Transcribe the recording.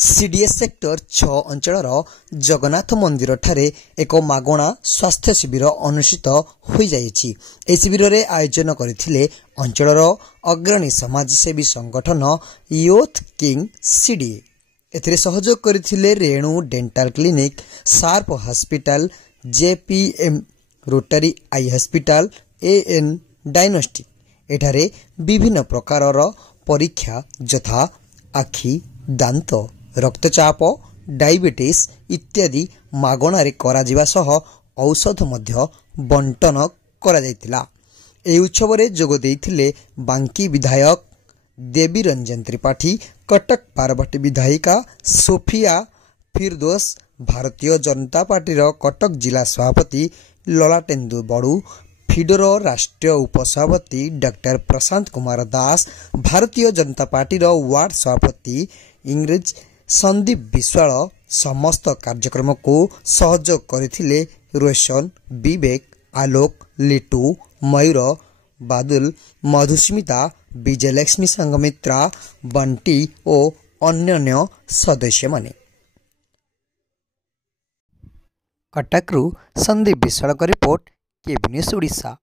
CDS sector 6 अंचल जगन्नाथ मंदिर ठारे एक मागणा स्वास्थ्य शिविर अनुष्ठित हो जाइछि। ए शिविर रे आयोजन करथिले अंचल अग्रणी समाजसेवी संगठन यूथ किंग सीडीए। एथिरे सहयोग करथिले Renu dental clinic, Sharp hospital, JPM Rotary eye hospital, AN diagnostic. एठारे विभिन्न प्रकारर परीक्षा यथा आखि, दांत, रक्तचाप, डायबिटीज इत्यादि मागणारे कराजिबा सह औषध मध्य बंटन करा जायतिला। ए उत्सव रे जोग देइथिले बांकी विधायक देवी रंजन त्रिपाठी, कटक पार्वती विधायिका सोफिया फिरदोस, भारतीय जनता पार्टी कटक जिला सभापति ललाटेन्दु बड़ू, फिडर राष्ट्रीय उपसभापति doctor Prashant Kumar Das, Bharatiya Janata party ward सभापति इंग्रेज संदीप विश्वाल समस्त कार्यक्रम को सहयोग करथिले। रोशन, विवेक, आलोक, लिटू, मयूर, बादुल, मधुस्मिता, विजयलक्ष्मी संगमित्रा, बंटी और अन्य सदस्य माने। कटकरू संदीप विश्वाल का रिपोर्ट, केबी न्यूज ओडिशा।